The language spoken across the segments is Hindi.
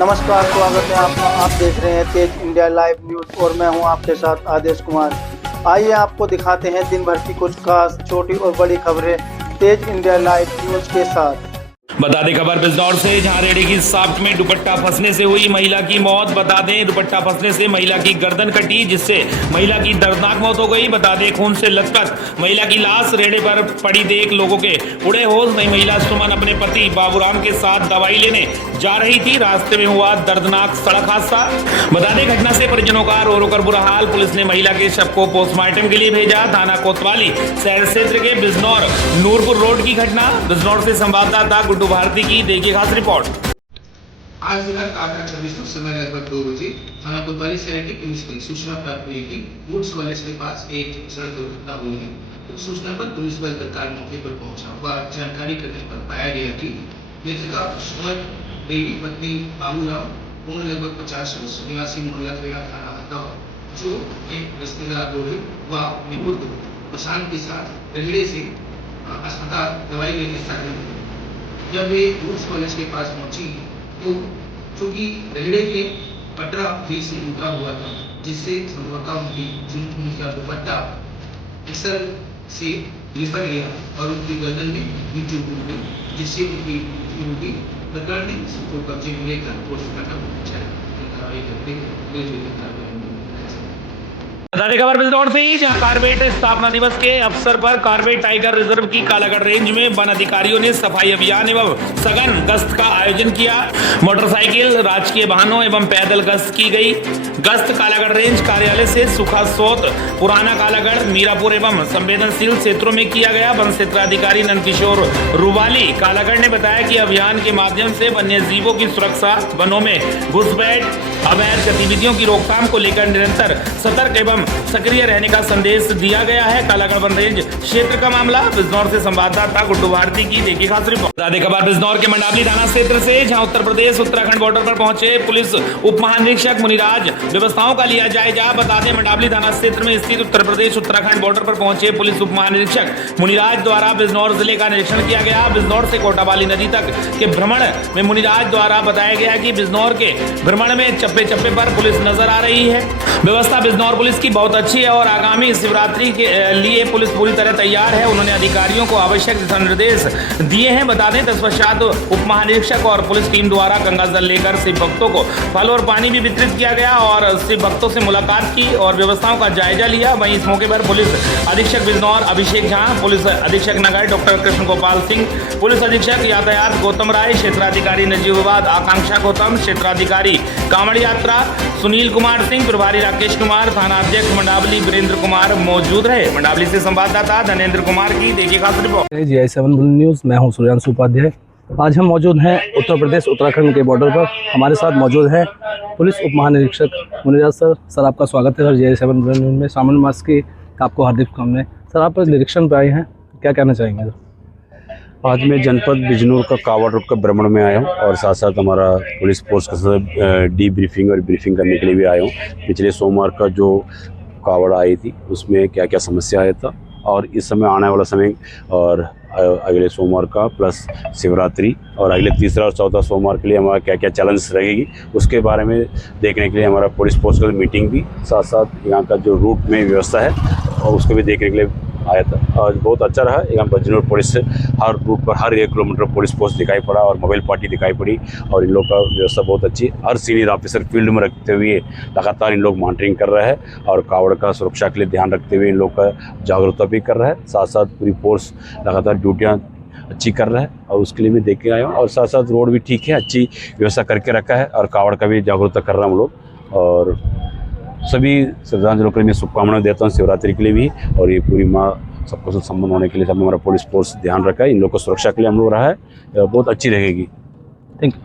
नमस्कार, स्वागत है आप देख रहे हैं तेज इंडिया लाइव न्यूज और मैं हूं आपके साथ आदेश कुमार। आइए आपको दिखाते हैं दिन भर की कुछ खास छोटी और बड़ी खबरें तेज इंडिया लाइव न्यूज के साथ। बता दें खबर बिजनौर से, जहां रेड़े की साफ्ट में दुपट्टा फंसने से हुई महिला की मौत। बता दें दुपट्टा फंसने से महिला की गर्दन कटी, जिससे महिला की दर्दनाक मौत हो गई। बता दें खून से लथपथ महिला की लाश रेड़े पर पड़ी देख लोगों के उड़े होश। वही महिला सुमन अपने पति बाबूराम के साथ दवाई लेने जा रही थी, रास्ते में हुआ दर्दनाक सड़क हादसा। बता दें घटना से परिजनों का रो रो कर बुरा हाल। पुलिस ने महिला के शव को पोस्टमार्टम के लिए भेजा। थाना कोतवाली शहर क्षेत्र के बिजनौर नूरपुर रोड की घटना। बिजनौर से संवाददाता गुड्डू भारती की देखिए खास रिपोर्ट। आज दिनांक 8/26 को समय लगभग 2 बजे थाना कोतवाली शहर के पुलिस को सूचना प्राप्त हुई कि वुड्स कॉलेज के पास एक सड़क दुर्घटना हुई है। तो सूचना पर पुलिस बल तत्काल मौके पर पहुंचा। वह जानकारी करने पर पाया गया कि मृतका सुमन देवी पत्नी बाबूराम उम्र लगभग 50 वर्ष निवासी मोहल्ला थाना हथौड़, जो एक रिश्तेदार रोहित व अपने पुत्र प्रशांत के साथ रेलवे से अस्पताल दवाई लेने जा रहे थे। जब वे वुड्स कॉलेज के पास पहुंची तो चूंकि रेलवे के पटरा भी से टूटा हुआ था, जिससे संभवतः उनका दुपट्टा फिसल से लिपट गया और उनकी गर्दन में भी चोट लग गई, जिससे उनकी प्रकरण को कब्जे में लेकर पोस्टमार्टम कार्रवाई करते हुए खबर बिजनौर से ही, जहां कारबेट स्थापना दिवस के अवसर पर कारबेट टाइगर रिजर्व की कालागढ़ रेंज में वन अधिकारियों ने सफाई अभियान एवं सघन गश्त का आयोजन किया। मोटरसाइकिल, राजकीय वाहनों एवं पैदल गश्त की गई। गश्त कालागढ़ रेंज कार्यालय से सुखा सोत, पुराना कालागढ़, मीरापुर एवं संवेदनशील क्षेत्रों में किया गया। वन क्षेत्राधिकारी नंदकिशोर रुवाली कालागढ़ ने बताया कि अभियान के माध्यम से वन्य जीवों की सुरक्षा, वनों में घुसपैठ, अवैध गतिविधियों की रोकथाम को लेकर निरंतर सतर्क एवं सक्रिय रहने का संदेश दिया गया है। कालागढ़ वन रेंज क्षेत्र का मामला। बिजनौर से संवाददाता गुड्डू भारती की देखिए खास रिपोर्ट। खबर बिजनौर के मंडावली थाना क्षेत्र से, जहां उत्तर प्रदेश उत्तराखंड बॉर्डर पर पहुंचे पुलिस उप महानिरीक्षक मुनिराज व्यवस्थाओं का लिया जायजा। बता दें मंडावली थाना क्षेत्र में स्थित उत्तर प्रदेश उत्तराखंड बॉर्डर पर पहुंचे पुलिस उप महानिरीक्षक मुनिराज द्वारा बिजनौर जिले का निरीक्षण किया गया। बिजनौर से कोटावाली नदी तक के भ्रमण में मुनिराज द्वारा बताया गया कि बिजनौर के भ्रमण में चप्पे चप्पे पर पुलिस नजर आ रही है। व्यवस्था बिजनौर पुलिस की बहुत अच्छी है और आगामी शिवरात्रि के लिए पुलिस पूरी तरह तैयार है। उन्होंने अधिकारियों को आवश्यक दिशा निर्देश दिए हैं। बता दें तत्पश्चात उप महानिरीक्षक और पुलिस टीम द्वारा गंगा जल लेकर शिव भक्तों को फल और पानी भी वितरित किया गया और शिव भक्तों से मुलाकात की और व्यवस्थाओं का जायजा लिया। वहीं इस मौके पर पुलिस अधीक्षक बिजनौर अभिषेक झा, पुलिस अधीक्षक नगर डॉक्टर कृष्ण गोपाल सिंह, पुलिस अधीक्षक यातायात गौतम राय, क्षेत्राधिकारी नजीबाबाद आकांक्षा गौतम, क्षेत्राधिकारी कांवड़ यात्रा सुनील कुमार सिंह, प्रभारी राकेश कुमार, थाना अध्यक्ष मंडावली वीरेंद्र कुमार मौजूद रहे। मंडावली से संवाददाता धनेंद्र कुमार की देखिए खास रिपोर्ट। GI7 न्यूज़, मैं हूं सूर्यांशु उपाध्याय। आज हम मौजूद हैं उत्तर प्रदेश उत्तराखंड के बॉर्डर पर। हमारे साथ मौजूद हैं पुलिस उप महानिरीक्षक मुनिराज सर। सर आपका स्वागत है सर GI7 न्यूज़ में। श्रावण मास की आपको हार्दिक शुभकामनाएं। सर आप निरीक्षण पर आए हैं, क्या कहना चाहेंगे सर? आज मैं जनपद बिजनौर का कावड़ रोड का भ्रमण में आया हूँ और साथ साथ हमारा पुलिस फोर्स का साथ डी ब्रीफिंग और ब्रीफिंग करने के लिए भी आया हूँ। पिछले सोमवार का जो कावड़ आई थी उसमें क्या क्या समस्या आया था और इस समय आने वाला समय और अगले सोमवार का प्लस शिवरात्रि और अगले तीसरा और चौथा सोमवार के लिए हमारा क्या क्या चैलेंज रहेगी उसके बारे में देखने के लिए हमारा पुलिस फोर्स का मीटिंग भी, साथ साथ यहाँ का जो रूट में व्यवस्था है और उसको भी देखने के लिए आया था। और बहुत अच्छा रहा। यहाँ बिजनौर पुलिस हर रूट पर हर 1 किलोमीटर पुलिस पोस्ट दिखाई पड़ा और मोबाइल पार्टी दिखाई पड़ी और इन लोग का व्यवस्था बहुत अच्छी है। हर सीनियर ऑफिसर फील्ड में रखते हुए लगातार इन लोग मॉनिटरिंग कर रहे हैं और कावड़ का सुरक्षा के लिए ध्यान रखते हुए इन लोग का जागरूकता भी कर रहा है। साथ साथ पूरी फोर्स लगातार ड्यूटियाँ अच्छी कर रहा है और उसके लिए मैं देख के आया हूँ। और साथ साथ रोड भी ठीक है, अच्छी व्यवस्था करके रखा है और कावड़ का भी जागरूकता कर रहा हूँ हम लोग। और सभी श्रद्धांजलियों के लिए मैं शुभकामनाएं देता हूँ शिवरात्रि के लिए भी और ये पूरी माँ सबको संबंध होने के लिए सब हमारा पुलिस फोर्स ध्यान रखा है। इन लोग को सुरक्षा के लिए हम लोग रहा है, बहुत अच्छी रहेगी। Thank you.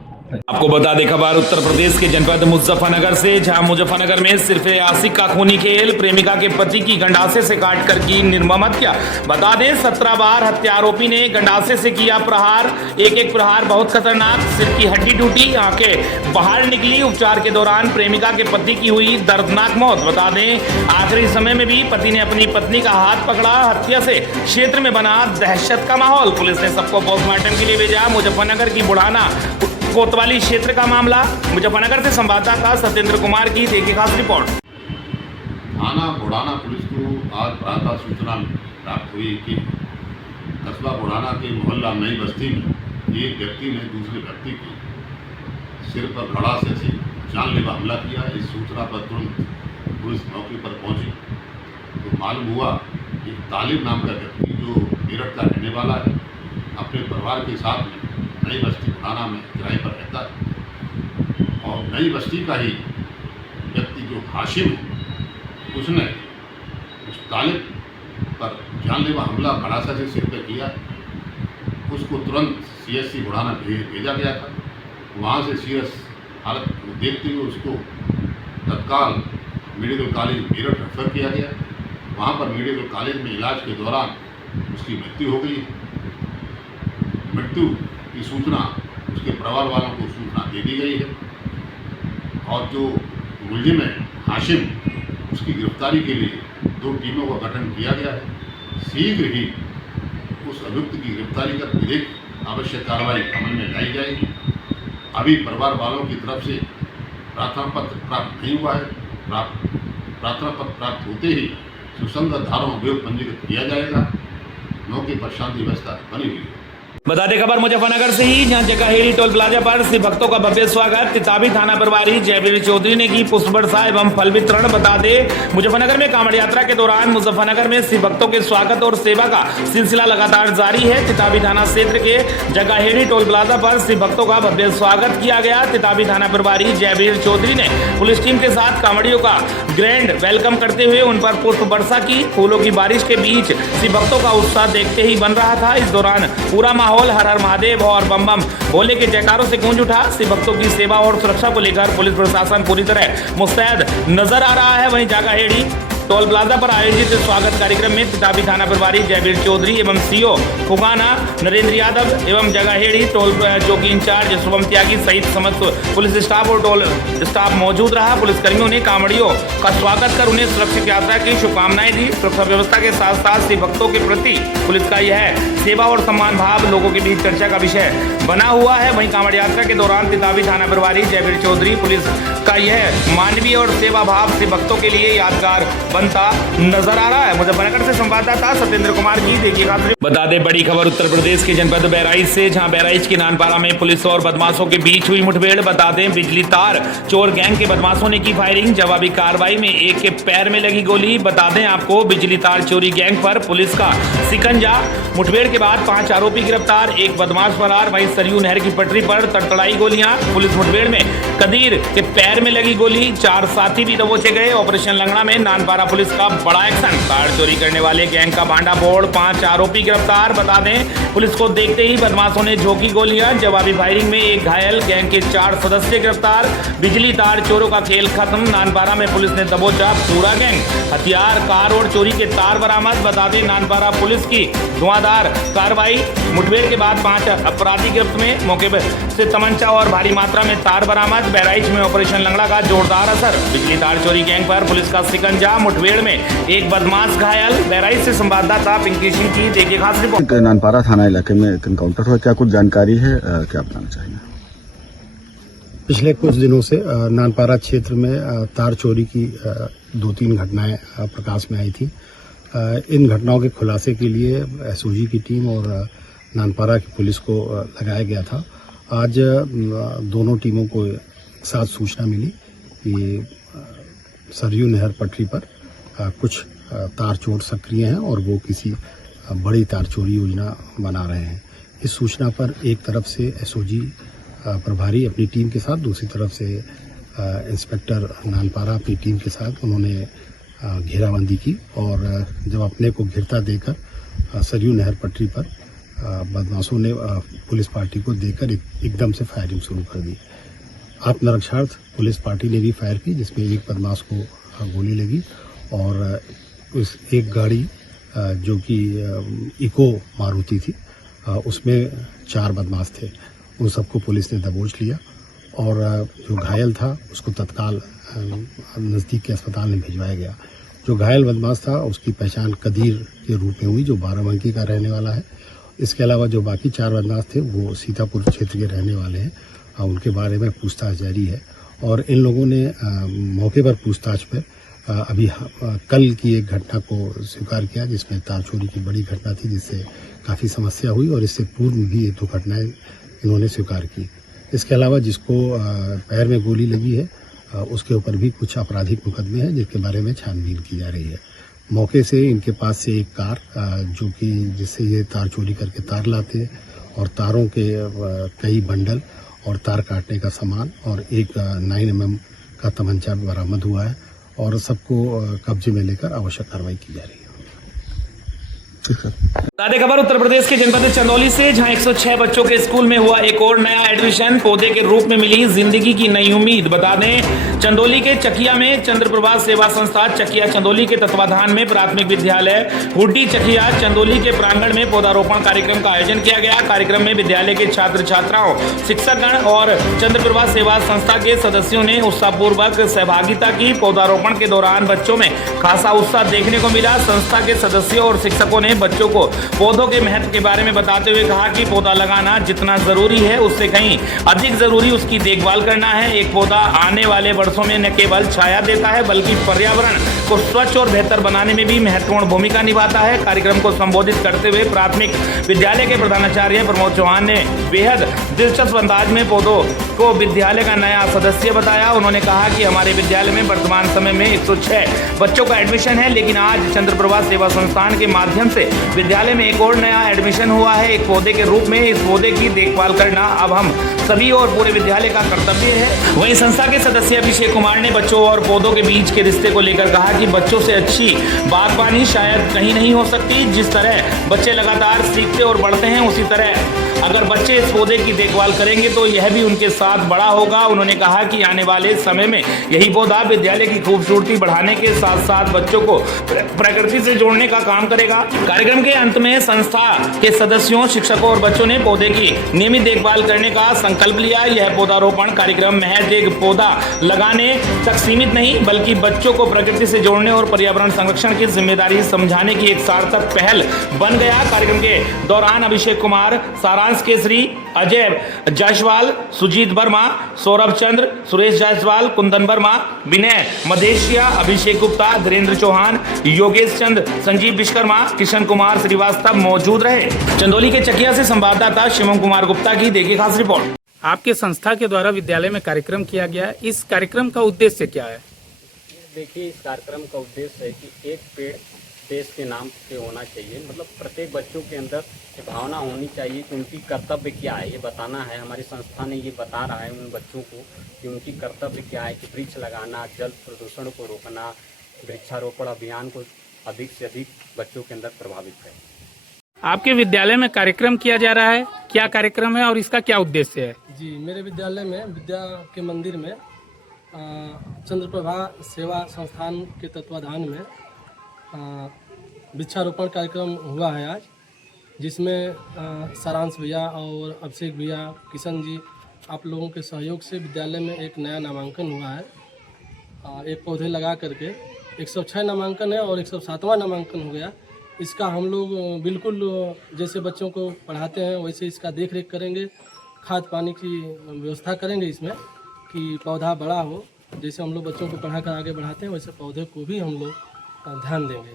आपको बता दें खबर उत्तर प्रदेश के जनपद मुजफ्फरनगर से, जहां मुजफ्फरनगर में सिर्फ आशिक का खूनी खेल, प्रेमिका के पति की गंडासे से काटकर की निर्मम हत्या। बता दें 17 बार हत्या आरोपी ने गंडासे से किया प्रहार। एक प्रहार बहुत खतरनाक, सिर की हड्डी टूटी, आंखें बाहर निकली। उपचार के दौरान प्रेमिका के पति की हुई दर्दनाक मौत। बता दें आखिरी समय में भी पति ने अपनी पत्नी का हाथ पकड़ा। हत्या से क्षेत्र में बना दहशत का माहौल। पुलिस ने सबको पोस्टमार्टम के लिए भेजा। मुजफ्फरनगर की बुढ़ाना कोतवाली क्षेत्र का मामला। मुजफ्फरनगर से संवाददाता सत्येंद्र कुमार की देखिए खास रिपोर्ट। थाना बुढ़ाना पुलिस को आज प्रातः सूचना प्राप्त हुई कि कस्बा बुढ़ाना के मोहल्ला नई बस्ती में एक व्यक्ति ने दूसरे व्यक्ति के सिर पर घड़ा से जानलेवा हमला किया। इस सूचना पर तुरंत पुलिस मौके पर पहुंची तो मालूम हुआ कि तालिब नाम का व्यक्ति जो मेरठ का रहने वाला है, अपने परिवार के साथ में नई बस्ती बुढ़ाना में किराए पर रहता है और नई बस्ती का ही व्यक्ति जो हाशिम है उसने उस तालिब पर जानलेवा हमला घड़ासा से सिर पर किया। उसको तुरंत CSC बुढ़ाना भेजा गया था। वहाँ से सीरियस हालत को देखते हुए उसको तत्काल मेडिकल कॉलेज मेरठ रेफर किया गया। वहाँ पर मेडिकल कॉलेज में इलाज के दौरान उसकी मृत्यु हो गई। मृत्यु की सूचना उसके परिवार वालों को सूचना दे दी गई है और जो मुलजिम है हाशिम, उसकी गिरफ्तारी के लिए 2 टीमों का गठन किया गया है। शीघ्र ही उस अभियुक्त की गिरफ्तारी कर विधिक आवश्यक कार्रवाई अमल में लाई जाएगी। अभी परिवार वालों की तरफ से प्रार्थना पत्र प्राप्त नहीं हुआ है। प्रार्थना पत्र प्राप्त होते ही सुसंगत धाराओं में अभियोग पंजीकृत किया जाएगा। मौके पर शांति व्यवस्था बनी हुई है। बता दें खबर मुजफ्फरनगर से ही, जहां जगाहेड़ी टोल प्लाजा पर शिव भक्तों का भव्य स्वागत तिताबी थाना प्रभारी जयवीर चौधरी ने की पुष्प वर्षा एवं फल वितरण। बता दें मुजफ्फरनगर में कांवड़ यात्रा के दौरान मुजफ्फरनगर में शिव भक्तों के स्वागत और सेवा का सिलसिला लगातार जारी है। तिताबी थाना क्षेत्र के जगाहेड़ी टोल प्लाजा पर शिव भक्तों का भव्य स्वागत किया गया। तिताबी थाना प्रभारी जयवीर चौधरी ने पुलिस टीम के साथ कांवड़ियों का ग्रैंड वेलकम करते हुए उन पर पुष्प वर्षा की। फूलों की बारिश के बीच शिव भक्तों का उत्साह देखते ही बन रहा था। इस दौरान पूरा माहौल हर हर महादेव और बम बम भोले के जयकारों से गूंज उठा। शिव भक्तों की सेवा और सुरक्षा को लेकर पुलिस प्रशासन पूरी तरह मुस्तैद नजर आ रहा है। वहीं जगाहेड़ी टोल प्लाजा पर आयोजित स्वागत कार्यक्रम में तिताबी थाना प्रभारी जयवीर चौधरी एवं CO फुगाना नरेंद्र यादव एवं जगाहेड़ी टोल चौकी इंचार्ज शुभम त्यागी सहित समस्त पुलिस स्टाफ और टोल स्टाफ मौजूद रहा। पुलिसकर्मियों ने कांवड़ियों का स्वागत कर उन्हें सुरक्षित यात्रा की शुभकामनाएं दी। सुरक्षा व्यवस्था के साथ साथ शिव भक्तों के प्रति पुलिस का यह सेवा और सम्मान भाव लोगों के बीच चर्चा का विषय बना हुआ है। वहीं कांवड़ यात्रा के दौरान तिताबी थाना प्रभारी जयवीर चौधरी पुलिस का यह मानवीय और सेवा भाव शिव भक्तों के लिए यादगार बनता नजर आ रहा है। मुजफ्फरनगर से संवाददाता सत्येंद्र कुमार की देखिएगा। बता दें बड़ी खबर उत्तर प्रदेश के जनपद बहराइच से, जहां बहराइच के नानपारा में पुलिस और बदमाशों के बीच हुई मुठभेड़। बता दें बिजली तार चोर गैंग के बदमाशों ने की फायरिंग। जवाबी कार्रवाई में एक के पैर में लगी गोली। बता दें आपको बिजली तार चोरी गैंग पर पुलिस का सिकंजा। मुठभेड़ के बाद 5 आरोपी गिरफ्तार, एक बदमाश फरार। वहीं सरयू नहर की पटरी पर तड़तड़ाई गोलियां। पुलिस मुठभेड़ में कदीर के पैर में लगी गोली। 4 साथी भी दबोचे गए। ऑपरेशन लंगड़ा में नानपारा पुलिस का बड़ा एक्शन। कार चोरी करने वाले गैंग का भांडा फोड़, 5 आरोपी गिरफ्तार। बता दें पुलिस को देखते ही बदमाशों ने झोंकी गोलियां। जवाबी फायरिंग में एक घायल, गैंग के 4 सदस्य गिरफ्तार। बिजली तार चोरों का खेल खत्म। नानपारा में पुलिस ने दबोचा पूरा गैंग। हथियार, कार और चोरी के तार बरामद। बता दें नानपारा पुलिस की धुआंधार कार्रवाई। मुठभेड़ के बाद 5 अपराधी गिरफ्त में। मौके पर से तमंचा और भारी मात्रा में तार बरामद। बहराइच में ऑपरेशन लंगड़ा का जोरदार असर। बिजली तार चोरी गैंग पर पुलिस का सिकंजा। मुठभेड़ में एक बदमाश घायल। बहराइच से संवाददाता पिंकी सिंह की देखिए खास रिपोर्ट। नानपारा थाना इलाके में एक एनकाउंटर हुआ, क्या कुछ जानकारी है, क्या बताना चाहिए? पिछले कुछ दिनों से नानपारा क्षेत्र में तार चोरी की 2-3 घटनाएं प्रकाश में आई थी। इन घटनाओं के खुलासे के लिए SOG की टीम और नानपारा की पुलिस को लगाया गया था। आज दोनों टीमों को साथ सूचना मिली कि सरयू नहर पटरी पर कुछ तार चोर सक्रिय हैं और वो किसी बड़ी तार चोरी योजना बना रहे हैं। इस सूचना पर एक तरफ से SOG प्रभारी अपनी टीम के साथ, दूसरी तरफ से इंस्पेक्टर नानपारा अपनी टीम के साथ उन्होंने घेराबंदी की और जब अपने को घिरता देकर सरयू नहर पटरी पर बदमाशों ने पुलिस पार्टी को देकर एकदम से फायरिंग शुरू कर दी। आत्मरक्षार्थ पुलिस पार्टी ने भी फायर की, जिसमें एक बदमाश को गोली लगी और उस एक गाड़ी जो कि इको मारुति थी उसमें 4 बदमाश थे। उन सबको पुलिस ने दबोच लिया और जो घायल था उसको तत्काल नज़दीक के अस्पताल में भिजवाया गया। जो घायल बदमाश था उसकी पहचान कदीर के रूप में हुई, जो बाराबंकी का रहने वाला है। इसके अलावा जो बाकी 4 बदमाश थे वो सीतापुर क्षेत्र के रहने वाले हैं उनके बारे में पूछताछ जारी है और इन लोगों ने मौके पर पूछताछ पर अभी कल की एक घटना को स्वीकार किया जिसमें तार चोरी की बड़ी घटना थी जिससे काफ़ी समस्या हुई और इससे पूर्व भी 1-2 घटनाएं इन्होंने स्वीकार की। इसके अलावा जिसको पैर में गोली लगी है उसके ऊपर भी कुछ आपराधिक मुकदमे हैं जिसके बारे में छानबीन की जा रही है। मौके से इनके पास से एक कार जो कि जिससे ये तार चोरी करके तार लाते हैं और तारों के कई बंडल और तार काटने का सामान और एक 9mm का तमंचा बरामद हुआ है और सबको कब्जे में लेकर आवश्यक कार्रवाई की जा रही है। ताज़ा खबर उत्तर प्रदेश के जनपद चंदौली से, जहां 106 बच्चों के स्कूल में हुआ एक और नया एडमिशन। पौधे के रूप में मिली जिंदगी की नई उम्मीद। बता दें, चंदौली के चकिया में चंद्रप्रभा सेवा संस्था चकिया चंदौली के तत्वाधान में प्राथमिक विद्यालय हुड्डी चकिया चंदौली के प्रांगण में पौधारोपण कार्यक्रम का आयोजन किया गया। कार्यक्रम में विद्यालय के छात्र छात्राओं, शिक्षकगण और चंद्रप्रभा सेवा संस्था के सदस्यों ने उत्साहपूर्वक सहभागिता की। पौधारोपण के दौरान बच्चों में खासा उत्साह देखने को मिला। संस्था के सदस्यों और शिक्षकों ने बच्चों को पौधों के महत्व के बारे में बताते हुए कहा कि पौधा लगाना जितना जरूरी है उससे कहीं अधिक जरूरी उसकी देखभाल करना है। एक पौधा आने वाले वर्षों में न केवल छाया देता है बल्कि पर्यावरण को स्वच्छ और बेहतर बनाने में भी महत्वपूर्ण भूमिका निभाता है। कार्यक्रम को संबोधित करते हुए प्राथमिक विद्यालय के प्रधानाचार्य प्रमोद चौहान ने बेहद दिलचस्प अंदाज में पौधों को विद्यालय का नया सदस्य बताया। उन्होंने कहा कि हमारे विद्यालय में वर्तमान समय में 106 बच्चों का एडमिशन है, लेकिन आज चंद्रप्रभा सेवा संस्थान के माध्यम से विद्यालय में एक और नया एडमिशन हुआ है एक पौधे के रूप में। इस पौधे की देखभाल करना अब हम सभी और पूरे विद्यालय का कर्तव्य है। वहीं संस्था के सदस्य अभिषेक कुमार ने बच्चों और पौधों के बीच के रिश्ते को लेकर कहा कि बच्चों से अच्छी बागबानी शायद कहीं नहीं हो सकती। जिस तरह बच्चे लगातार सीखते और बढ़ते हैं, उसी तरह अगर बच्चे इस पौधे की देखभाल करेंगे तो यह भी उनके साथ बड़ा होगा। उन्होंने कहा कि आने वाले समय में यही पौधा विद्यालय की खूबसूरती बढ़ाने के साथ साथ बच्चों को प्रकृति से जोड़ने का काम करेगा। कार्यक्रम के अंत में संस्था के सदस्यों, शिक्षकों और बच्चों ने पौधे की नियमित देखभाल करने का संकल्प लिया। यह पौधारोपण कार्यक्रम महज एक पौधा लगाने तक सीमित नहीं बल्कि बच्चों को प्रकृति से जोड़ने और पर्यावरण संरक्षण की जिम्मेदारी समझाने की एक सार्थक पहल बन गया। कार्यक्रम के दौरान अभिषेक कुमार, सारांश केसरी, अजय जायसवाल, सुजीत वर्मा, सौरभ चंद्र, सुरेश जायसवाल, कुंदन वर्मा, विनय मधेशिया, अभिषेक गुप्ता, धीरेन्द्र चौहान, योगेश चंद, संजीव विश्वकर्मा, किशन कुमार श्रीवास्तव मौजूद रहे। चंदौली के चकिया से संवाददाता शिवम कुमार गुप्ता की देखिए खास रिपोर्ट। आपके संस्था के द्वारा विद्यालय में कार्यक्रम किया गया, इस कार्यक्रम का उद्देश्य क्या है? देखिए, इस कार्यक्रम का उद्देश्य है कि एक पेड़ देश के नाम पे होना चाहिए। मतलब प्रत्येक बच्चों के अंदर ये भावना होनी चाहिए कि उनकी कर्तव्य क्या है, ये बताना है। हमारी संस्था ने ये बता रहा है उन बच्चों को कि उनकी कर्तव्य क्या है, कि वृक्ष लगाना, जल प्रदूषण को रोकना, वृक्षारोपण अभियान को अधिक से अधिक बच्चों के अंदर प्रभावित करें। आपके विद्यालय में कार्यक्रम किया जा रहा है, क्या कार्यक्रम है और इसका क्या उद्देश्य है? जी, मेरे विद्यालय में विद्या के मंदिर में चंद्रप्रभा सेवा संस्थान के तत्वाधान में वृक्षारोपण कार्यक्रम हुआ है आज, जिसमें सारांश भैया और अभिषेक भैया, किशन जी, आप लोगों के सहयोग से विद्यालय में एक नया नामांकन हुआ है। एक पौधे लगा करके 106 नामांकन है और 107वां नामांकन हो गया। इसका हम लोग बिल्कुल जैसे बच्चों को पढ़ाते हैं वैसे इसका देख रेख करेंगे, खाद पानी की व्यवस्था करेंगे इसमें कि पौधा बड़ा हो। जैसे हम लोग बच्चों को पढ़ा कर आगे बढ़ाते हैं वैसे पौधे को भी हम लोग ध्यान देंगे।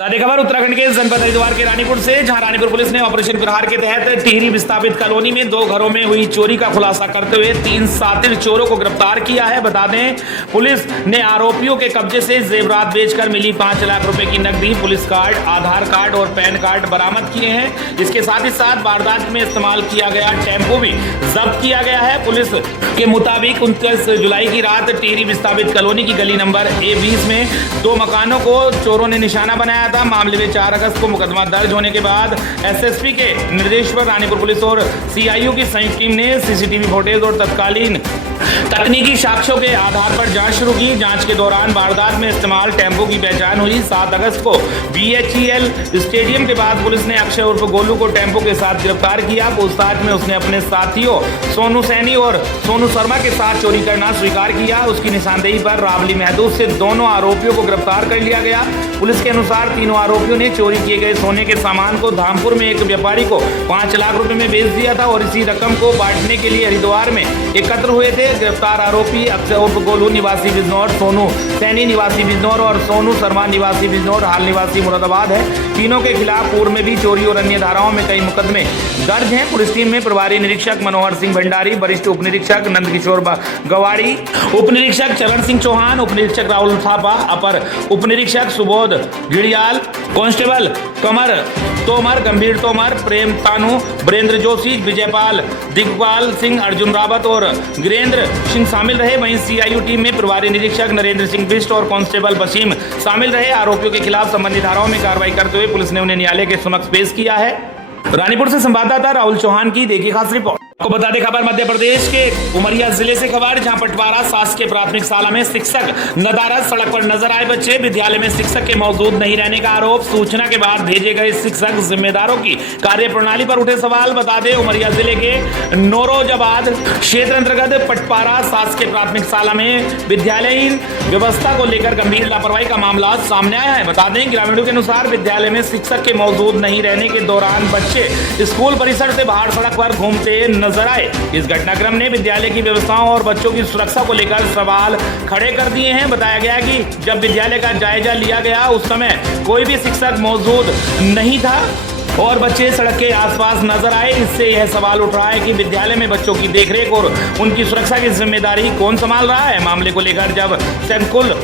ताज़ा खबर उत्तराखंड के जनपद हरिद्वार के रानीपुर से, जहां रानीपुर पुलिस ने ऑपरेशन प्रहार के तहत टिहरी विस्थापित कॉलोनी में 2 घरों में हुई चोरी का खुलासा करते हुए 3 शातिर चोरों को गिरफ्तार किया है। बता दें, पुलिस ने आरोपियों के कब्जे से जेवरात बेचकर मिली 5 लाख रुपए की नकदी, पुलिस कार्ड, आधार कार्ड और पैन कार्ड बरामद किए हैं। इसके साथ ही साथ वारदात में इस्तेमाल किया गया टेम्पो भी जब्त किया गया है। पुलिस के मुताबिक 29 जुलाई की रात टिहरी विस्थापित कॉलोनी की गली नंबर A20 में 2 मकानों को चोरों ने निशाना बनाया था। मामले में 4 अगस्त को मुकदमा दर्ज होने के बाद एसएसपी के निर्देश पर रानीपुर पुलिस और सीआईयू की संयुक्त टीम ने सीसीटीवी फुटेज और तत्कालीन तकनीकी साक्ष्यों के आधार पर जांच शुरू की। जांच के दौरान वारदात में इस्तेमाल टेम्पो की पहचान हुई। 7 अगस्त को BHEL स्टेडियम के बाद पुलिस ने अक्षय उर्फ गोलू को टेम्पो के साथ गिरफ्तार किया। पूछताछ में उसने अपने साथियों सोनू सैनी और सोनू शर्मा के साथ चोरी करना स्वीकार किया। उसकी निशानदेही पर रावली महदूद से दोनों आरोपियों को गिरफ्तार कर लिया गया। पुलिस के अनुसार तीनों आरोपियों ने चोरी किए गए सोने के सामान को धामपुर में एक व्यापारी को 5 लाख रुपए में बेच दिया था और इसी रकम को बांटने के लिए हरिद्वार में एकत्र हुए थे। गिरफ्तार आरोपी अक्षय उर्फ गोलू निवासी बिजनौर, सोनू सैनी निवासी बिजनौर और सोनू शर्मा निवासी बिजनौर हाल निवासी मुरादाबाद है। तीनों के खिलाफ पूर्व में भी चोरी और अन्य धाराओं में कई मुकदमे दर्ज हैं। पुलिस टीम में प्रभारी निरीक्षक मनोहर सिंह भंडारी, वरिष्ठ उप निरीक्षक नंदकिशोर गवाड़ी, उप निरीक्षक चरण सिंह चौहान, उप निरीक्षक राहुल थापा, अपर उप निरीक्षक सुबोध घिड़ियाल, कांस्टेबल तोमर, गंभीर तोमर, प्रेम तानू, वीरेंद्र जोशी, विजयपाल, दिग्पाल सिंह, अर्जुन रावत और गिरेंद्र सिंह शामिल रहे। वहीं सीआईयू टीम में प्रभारी निरीक्षक नरेंद्र सिंह बिष्ट और कांस्टेबल वसीम शामिल रहे। आरोपियों के खिलाफ संबंधित धाराओं में कार्रवाई करते हुए पुलिस ने उन्हें न्यायालय के समक्ष पेश किया है। रानीपुर से संवाददाता राहुल चौहान की देखिए खास रिपोर्ट। आपको बता दें खबर मध्य प्रदेश के उमरिया जिले से खबर, जहां पटवारा शासकीय प्राथमिक शाला में शिक्षक नदारद सड़क पर नजर आए बच्चे। विद्यालय में शिक्षक के मौजूद नहीं रहने का आरोप। सूचना के बाद भेजे गए शिक्षक जिम्मेदारों की कार्यप्रणाली पर उठे सवाल। बता दें उमरिया जिले के नौरोजाबाद क्षेत्र अंतर्गत पटवारा शासकीय प्राथमिक शाला में विद्यालयीन व्यवस्था को लेकर गंभीर लापरवाही का मामला सामने आया है। बता दें ग्रामीणों के अनुसार विद्यालय में शिक्षक के मौजूद नहीं रहने के दौरान बच्चे स्कूल परिसर से बाहर सड़क पर घूमते नजर आए। इस घटनाक्रम ने विद्यालय की व्यवस्थाओं और बच्चों की सुरक्षा को लेकर सवाल खड़े कर दिए हैं। बताया गया कि जब विद्यालय का जायजा लिया गया उस समय कोई भी शिक्षक मौजूद नहीं था और बच्चे सड़क के आसपास नजर आए। इससे यह सवाल उठ रहा है कि विद्यालय में बच्चों की देखरेख और उनकी सुरक्षा की जिम्मेदारी कौन संभाल रहा है। मामले को लेकर जब संकुल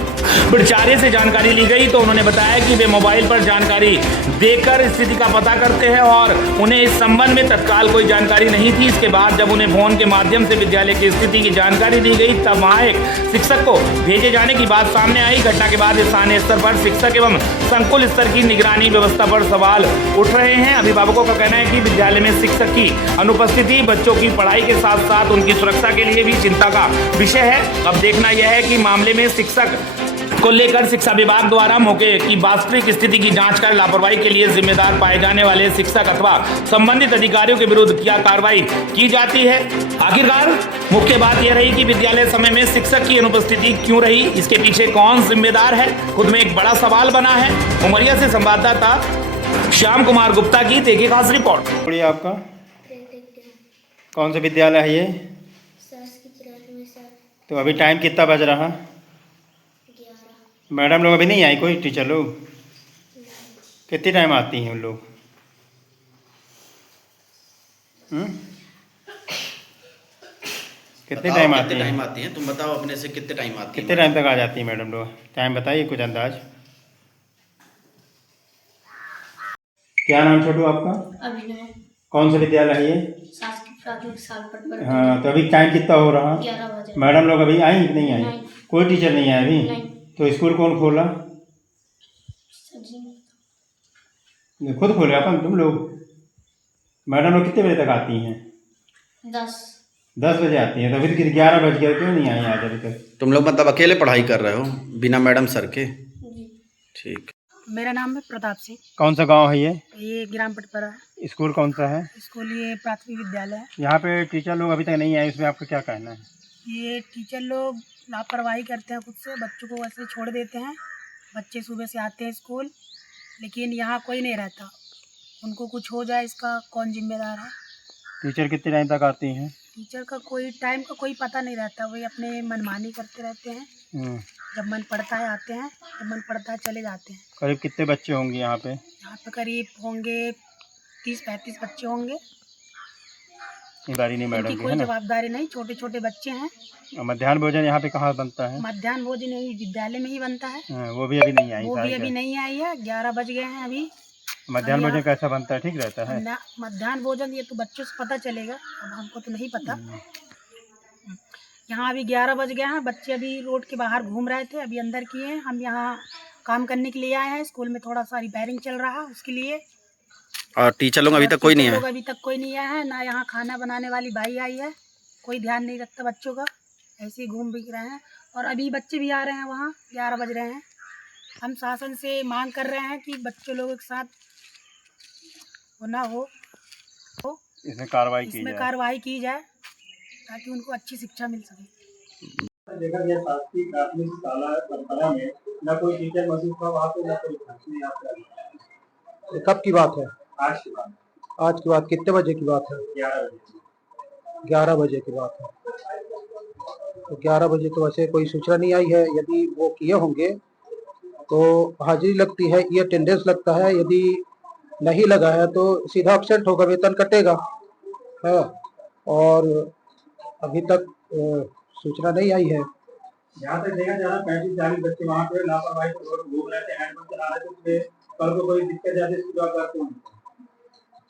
प्राचार्य से जानकारी ली गई तो उन्होंने बताया कि वे मोबाइल पर जानकारी देकर स्थिति का पता करते हैं और उन्हें इस संबंध में तत्काल कोई जानकारी नहीं थी। इसके बाद जब उन्हें फोन के माध्यम से विद्यालय की स्थिति की जानकारी दी गई तब वहां एक शिक्षक को भेजे जाने की बात सामने आई। घटना के बाद स्थानीय स्तर पर शिक्षक एवं संकुल स्तर की निगरानी व्यवस्था पर सवाल उठ रहे हैं। अभिभावकों का कहना है कि विद्यालय में शिक्षक की अनुपस्थिति बच्चों की पढ़ाई के साथ साथ उनकी सुरक्षा के लिए भी चिंता का विषय है। अब देखना यह है कि मामले में शिक्षक को लेकर शिक्षा विभाग द्वारा मौके की वास्तविक स्थिति की जांच कर लापरवाही के लिए जिम्मेदार पाए जाने वाले शिक्षक अथवा संबंधित अधिकारियों के विरुद्ध क्या कार्रवाई की जाती है। आखिरकार मुख्य बात यह रही कि विद्यालय समय में शिक्षक की अनुपस्थिति क्यों रही, इसके पीछे कौन जिम्मेदार है, खुद में एक बड़ा सवाल बना है। उमरिया से संवाददाता श्याम कुमार गुप्ता की देखिए खास रिपोर्ट। आपका कौन सा विद्यालय है ये? तो अभी टाइम कितना बज रहा? मैडम लोग अभी नहीं आई, कोई टीचर लोग? कितने टाइम आती हैं उन लोग? कितने टाइम आती हैं? तुम बताओ अपने से कितने टाइम आती हैं? कितने टाइम तक आ जाती हैं मैडम लोग? टाइम बताइए कुछ अंदाज। क्या नाम छोटू आपका? अभिनव। कौन सा विद्यालय है ये? शासकीय प्राथमिक शाला पटवारा। हाँ, तो अभी टाइम कितना हो रहा? 11 बजे। मैडम लोग अभी आई कि नहीं आई? नहीं। कोई टीचर नहीं आया अभी? नहीं। तो स्कूल कौन खोला? खुद खोले अपन तुम लोग? मैडम लोग कितने बजे तक आती हैं? 10 बजे आती हैं। तो फिर 11 बज गए, क्यों नहीं आई आज अभी तक? तुम लोग मतलब अकेले पढ़ाई कर रहे हो बिना मैडम सर के? ठीक। मेरा नाम है प्रताप सिंह। कौन सा गांव है ये? ये ग्राम पटवारा है। स्कूल कौन सा है? स्कूल ये प्राथमिक विद्यालय है। यहाँ पे टीचर लोग अभी तक नहीं आए, इसमें आपका क्या कहना है? ये टीचर लोग लापरवाही करते हैं, खुद से बच्चों को वैसे छोड़ देते हैं। बच्चे सुबह से आते हैं स्कूल, लेकिन यहाँ कोई नहीं रहता। उनको कुछ हो जाए इसका कौन जिम्मेदार है? टीचर कितने टाइम तक आती हैं? टीचर का कोई टाइम का कोई पता नहीं रहता, वही अपने मनमानी करते रहते हैं। जब मन पड़ता है आते हैं, जब मन पड़ता है चले जाते हैं। करीब कितने बच्चे होंगे यहाँ पे? यहाँ पे करीब होंगे 30-35 बच्चे होंगे। जिम्मेदारी नहीं मैडम की, कोई है ना? जवाबदारी नहीं, छोटे छोटे बच्चे हैं। मध्याह्न भोजन यहाँ पे कहाँ बनता है? मध्याह्न भोजन यही विद्यालय में ही बनता है। वो भी अभी नहीं आई? वो भी अभी नहीं आई है। 11 बज गए हैं अभी। मध्याह्न भोजन कैसा बनता है? ठीक रहता है? मध्याह्न भोजन ये तो बच्चों से पता चलेगा, अब हमको तो नहीं पता। यहाँ अभी 11 बज गए हैं। बच्चे अभी रोड के बाहर घूम रहे थे, अभी अंदर किए हैं। हम यहाँ काम करने के लिए आए हैं। स्कूल में थोड़ा सा रिपेयरिंग चल रहा है, उसके लिए। और टीचर लोग अभी तक कोई नहीं आया? अभी तक कोई नहीं आया है ना। यहाँ खाना बनाने वाली भाई आई है, कोई ध्यान नहीं रखता बच्चों का, ऐसे ही घूम भी रहे हैं। और अभी बच्चे भी आ रहे हैं वहाँ, 11 बज रहे हैं। हम शासन से मांग कर रहे हैं कि बच्चों लोगों के साथ होना हो, इसमें कार्रवाई की जाए ताकि उनको अच्छी शिक्षा मिल सके। देखा गया शासकीय प्राथमिक शाला परपरा में ना कोई टीचर मौजूद था वहाँ पे, ना कोई नहीं आता। कब की बात है? आज की बात। आज की बात कितने बजे की बात है? 11 बजे। 11 बजे की बात है। तो 11 बजे तो वैसे कोई सूचना नहीं आई है। यदि वो किए होंगे तो हाजिरी लगती है, ये अटेंडेंस लगता है। यदि नहीं लगा है तो सीधा एब्सेंट होगा, वेतन कटेगा है। और अभी तक सूचना नहीं आई है। जहाँ तक देखा जा रहा है 35-40 बच्चे वहाँ पे लापरवाही घूम रहे थे, हैंडबल चला रहे थे। कल को कोई दिक्कत जाती है,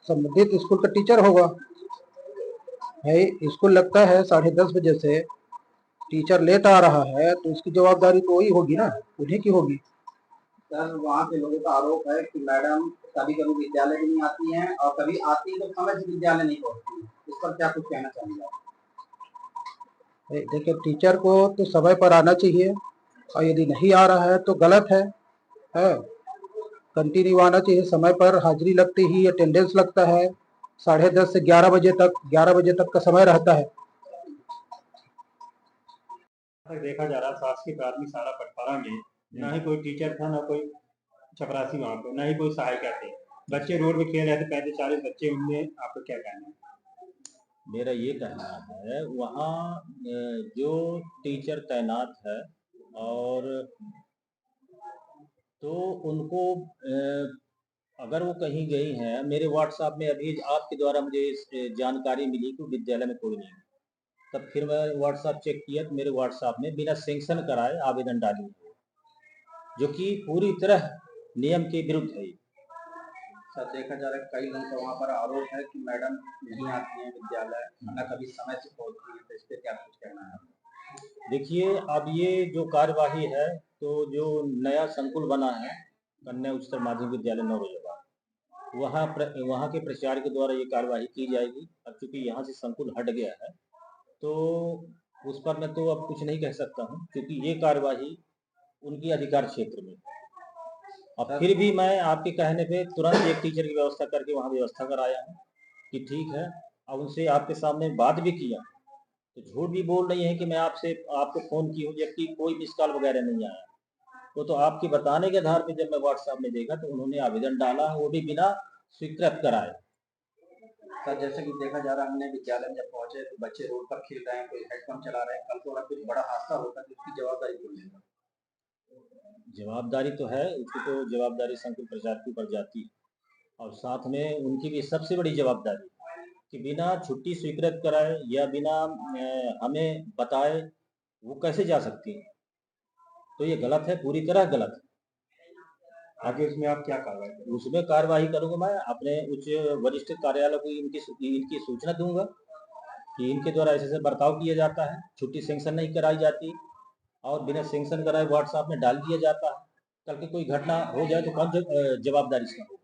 संबंधित स्कूल का टीचर होगा भाई। स्कूल लगता है 10:30 बजे से, टीचर लेट आ रहा है तो उसकी जवाबदारी तो वही होगी ना, उन्हीं की होगी। सर वहाँ के लोगों का आरोप है कि मैडम कभी कभी विद्यालय भी नहीं आती हैं और कभी आती हैं तो समय से विद्यालय नहीं पहुँचती हैं। इस पर क्या कुछ कहना चाहेंगे? देखिए, टीचर को तो समय पर आना चाहिए और यदि नहीं आ रहा है तो गलत है। कंटिन्यू आना चाहिए समय पर। हाजिरी लगते ही अटेंडेंस लगता है। 10:30 से 11 बजे तक, 11 बजे तक का समय रहता है। देखा जा रहा शासकीय प्राथमिक शाला पटपारा में ना ही कोई टीचर था, ना कोई चपरासी वहाँ पे, ना ही कोई सहायिका थे। बच्चे रोड में खेल रहे थे, 35-40 बच्चे। उनमें आपका क्या कहना है? मेरा ये कहना है वहाँ जो टीचर तैनात है और तो उनको अगर वो कहीं गई हैं, मेरे व्हाट्सएप में अभी आपके द्वारा मुझे इस जानकारी मिली कि विद्यालय में कोई नहीं है। तब फिर मैं व्हाट्सएप चेक किया तो मेरे व्हाट्सएप में बिना सैंक्शन कराए आवेदन डाली है, जो कि पूरी तरह नियम के विरुद्ध है। सर देखा जा रहा है कई लोगों का वहाँ पर आरोप है कि मैडम नहीं आती हैं विद्यालय, न कभी समय से पहुँचती हैं। तो इस पर क्या कुछ कहना है? देखिए, अब ये जो कार्यवाही है, तो जो नया संकुल बना है कन्या उच्चतर माध्यमिक विद्यालय नौरोजगार, वहाँ के प्राचार्य के द्वारा ये कार्यवाही की जाएगी। अब चूंकि यहाँ से संकुल हट गया है तो उस पर मैं तो अब कुछ नहीं कह सकता हूँ, क्योंकि ये कार्यवाही उनकी अधिकार क्षेत्र में। अब फिर भी मैं आपके कहने पे तुरंत एक टीचर की व्यवस्था करके वहाँ व्यवस्था कराया हूँ कि ठीक है। अब उनसे आपके सामने बात भी किया तो झूठ भी बोल रही है कि मैं आपको फ़ोन की हूँ, जबकि कोई मिस कॉल वगैरह नहीं आया। वो तो आपके बताने के आधार पे जब मैं व्हाट्सएप में देखा तो उन्होंने आवेदन डाला, वो भी बिना स्वीकृत कराए। सर जैसे कि देखा जा रहा है हमने विद्यालय में जब पहुंचे तो बच्चे रोड पर खेल रहे हैं, कोई हेडपंप चला रहे हैं। कल को अगर कुछ बड़ा हादसा होता है तो उसकी जवाबदारी कौन लेगा? जवाबदारी तो है, उसकी तो जवाबदारी संकुल प्रचारक के ऊपर जाती है, और साथ में उनकी भी सबसे बड़ी जवाबदारी कि बिना छुट्टी स्वीकृत कराए या बिना हमें बताए वो कैसे जा सकती है। तो ये गलत है, पूरी तरह गलत है। आगे उसमें आप क्या कार्रवाई करेंगे? उसमें कार्रवाई करूंगा मैं, अपने उच्च वरिष्ठ कार्यालय को इनकी सूचना दूंगा कि इनके द्वारा ऐसे बर्ताव किया जाता है, छुट्टी सैंक्शन नहीं कराई जाती और बिना सैंक्शन कराए व्हाट्सएप में डाल दिया जाता है। कल की कोई घटना हो जाए तो कौन जवाबदारी इसका होगा?